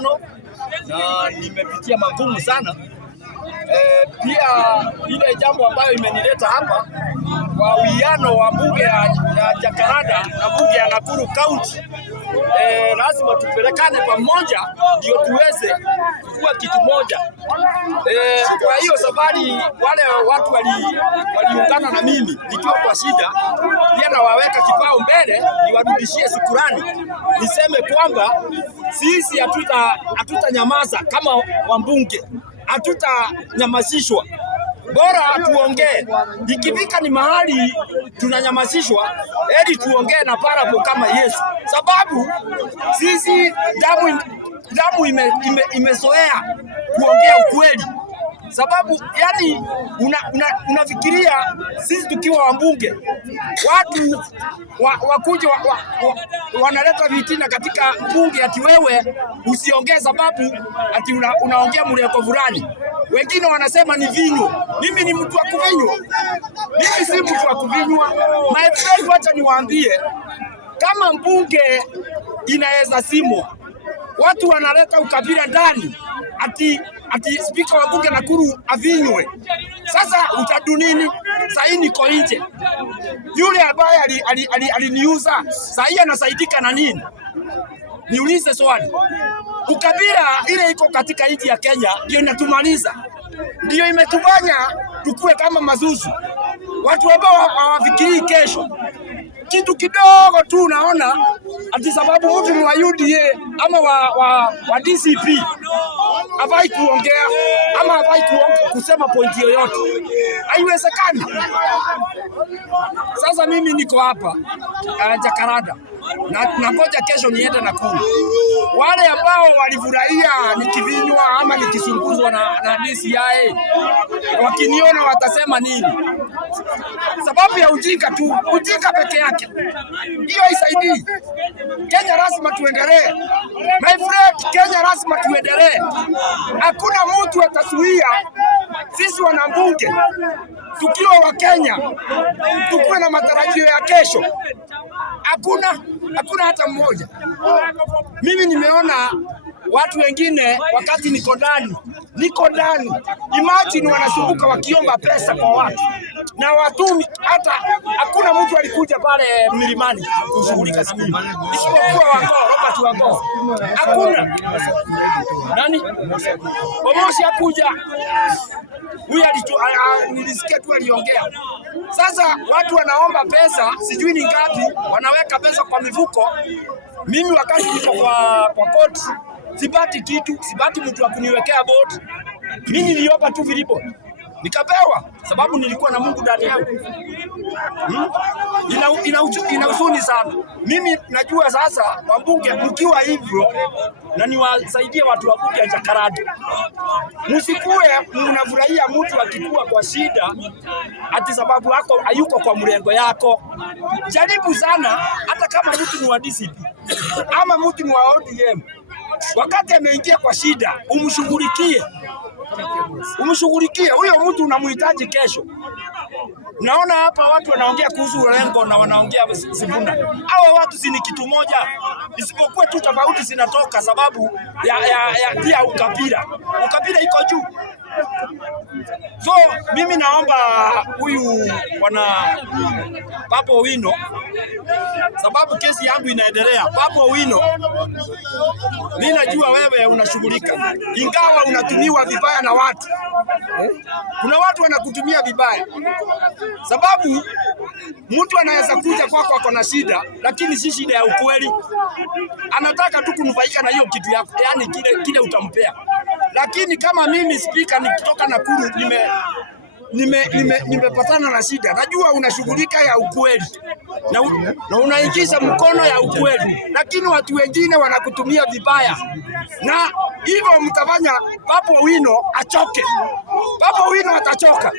5 na nimepitia magumu sana. Pia ile jambo ambayo imenileta hapa kwa uwiano wa bunge ya Jakaranda na bunge ya Nakuru County, lazima tupelekane pamoja ndio tuweze kuwa kitu moja. Kwa hiyo safari wale watu waliungana na mimi nikiwa kwa shida, pia na waweka kipao mbele niwarudishie shukrani. Niseme kwamba sisi hatutanyamaza kama wambunge, hatutanyamazishwa. Bora tuongee. Ikifika ni mahali tunanyamazishwa, heri tuongee na parable kama Yesu, sababu sisi damu imezoea kuongea ukweli. Sababu yani unafikiria sisi tukiwa wambunge watu wakuja wanaleta vitina katika bunge ati wewe usiongee sababu ati unaongea mleko fulani. Wengine wanasema ni vinywa. Mimi ni mtu wa kuvinywa? Mimi si mtu wa kuvinywa. My friend, wacha niwaambie, kama mbunge inaweza simwa, watu wanaleta ukabila ndani ati spika wa bunge Nakuru avinywe. Sasa utadu nini? Sasa niko nje. Yule ambaye aliniuza sasa anasaidika na nini? Niulize swali. Ukabila ile iko katika nchi ya Kenya ndio inatumaliza. Ndio imetufanya tukue kama mazuzu. Watu ambao hawafikirii kesho. Kitu kidogo tu unaona ati sababu mtu ni wa UDA ama wa DCP hafai kuongea ama hafai kusema pointi yoyote. Haiwezekani. Sasa mimi niko hapa Jakaranda na ngoja kesho niende Nakuru. Wale ambao walifurahia nikivinywa ama nikisunguzwa na DCI wakiniona watasema nini? Sababu ya ujinga tu, ujinga peke yake. Hiyo isaidii. Kenya lazima tuendelee. My friend, Kenya lazima tuendelee. Hakuna mtu atazuia sisi wanambunge tukiwa wa Kenya tukue na matarajio ya kesho. Hakuna hata mmoja. Mimi nimeona watu wengine wakati niko ndani, imagine wanasumbuka wakiomba pesa kwa watu na watumi. Hata hakuna mtu alikuja pale Milimani kushughulika na mimi isipokuwa Robert Wangoo. Hakuna nani Omoshi hakuja. Huyu nilisikia tu aliongea. Sasa watu wanaomba pesa, sijui ni ngapi, wanaweka pesa kwa mifuko. Mimi wakati niko kwa court sipati kitu, sipati mtu wa kuniwekea bot. Mimi niliomba tu vilipo nikapewa, sababu nilikuwa na Mungu ndani yangu. Ina huzuni sana. Mimi najua sasa wabunge mkiwa hivyo na niwasaidie watu wa bunge ya Jakaranda. Msikue mnafurahia mtu akikua kwa shida ati sababu yako hayuko kwa mrengo yako. Jaribu sana, hata kama mtu ni wa DCP ama mtu ni wa ODM, wakati ameingia kwa shida umshughulikie. Huyo mtu unamhitaji kesho. Naona hapa watu wanaongea kuhusu Orengo na wanaongea Sifuna. Hawa watu si ni kitu moja, isipokuwa tu tofauti zinatoka sababu ya ukabila. Ukabila iko juu. So mimi naomba huyu wana Babu Owino, sababu kesi yangu inaendelea. Babu Owino, mimi najua wewe unashughulika, ingawa unatumiwa vibaya na watu. Kuna watu wanakutumia vibaya, sababu mtu anaweza kuja kwako ako na shida, lakini si shida ya ukweli. Anataka tu kunufaika na hiyo kitu yako, yani kile utampea. Lakini kama mimi speaker nikitoka Nakuru nimepatana na shida, najua unashughulika ya ukweli na unaingiza mkono ya ukweli, lakini watu wengine wanakutumia vibaya, na hivyo mtafanya Babu Owino achoke. Babu Owino atachoka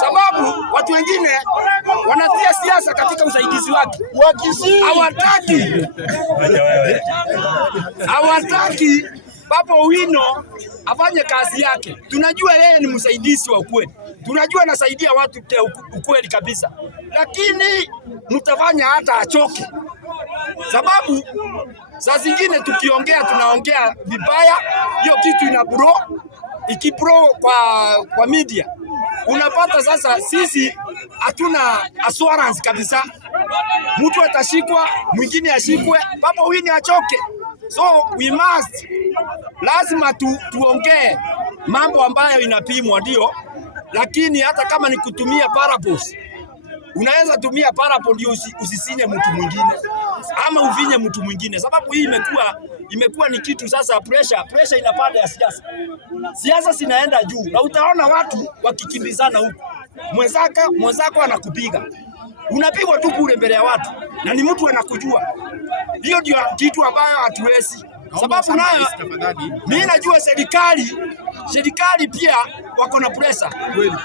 sababu watu wengine wanatia siasa katika usaidizi wake. Hawataki Babu Owino afanye kazi yake. Tunajua yeye ni msaidizi wa ukweli, tunajua anasaidia watu ukweli kabisa, lakini mtafanya hata achoke. sababu saa zingine tukiongea tunaongea vibaya, hiyo kitu ina bro ikibro kwa media. Unapata sasa sisi hatuna assurance kabisa, mtu atashikwa, mwingine ashikwe, Papa Winnie achoke. So we must, lazima tuongee mambo ambayo inapimwa, ndio. Lakini hata kama ni kutumia parables, unaweza tumia parable ndio usisinye mtu mwingine ama uvinye mtu mwingine, sababu hii imekuwa ni kitu sasa. Pressure inapanda ya siasa zinaenda juu, na utaona watu wakikimbizana huko, mwenzako anakupiga, unapigwa tu kule mbele ya watu na ni mtu anakujua. Hiyo ndio kitu ambayo hatuwezi, sababu nayo mimi najua serikali pia wako na pressure kweli.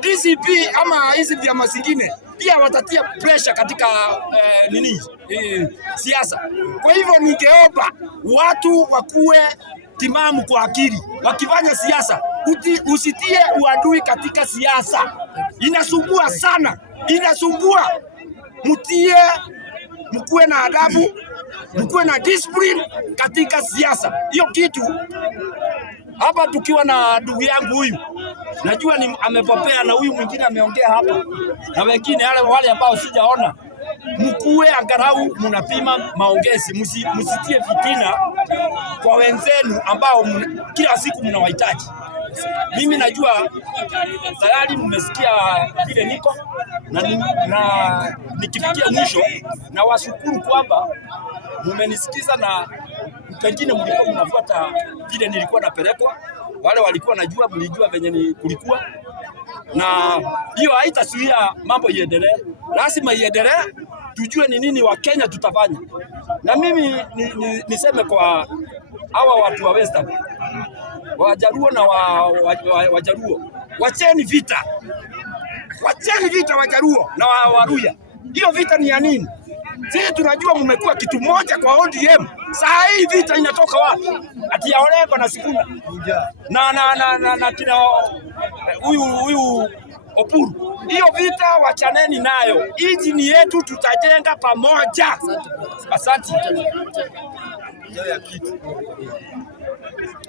DCP ama hizi vyama zingine pia watatia pressure katika siasa. Kwa hivyo ningeomba watu wakuwe timamu kwa akili, wakifanya siasa usitie uadui katika siasa, inasumbua sana, inasumbua. Mkuwe na adabu, mkuwe na discipline katika siasa. Hiyo kitu hapa, tukiwa na ndugu yangu huyu najua ni amepopea, na huyu mwingine ameongea hapa, na wengine wale ambao sijaona, mkuwe angalau mnapima maongezi, msitie fitina kwa wenzenu ambao kila siku mnawahitaji. Mimi najua tayari mmesikia vile niko na nikifikia mwisho, na washukuru kwamba mmenisikiza, na pengine mlikuwa mnafuata vile nilikuwa napelekwa. Wale walikuwa najua, mlijua venye kulikuwa, na hiyo haitazuia mambo iendelee. Lazima iendelee, tujue ni nini wa Kenya tutafanya. Na mimi niseme kwa hawa watu wa Western, Wajaruo na Wajaruo, wacheni vita Wajaruo na Waluhya. Hiyo vita ni ya nini? Sisi tunajua mmekuwa kitu moja kwa ODM. Saa hii vita inatoka wapi? Ati ya Orengo na Sifuna na kina huyu Opuru. Hiyo vita wachaneni nayo. Hii ni yetu, tutajenga pamoja. Asante.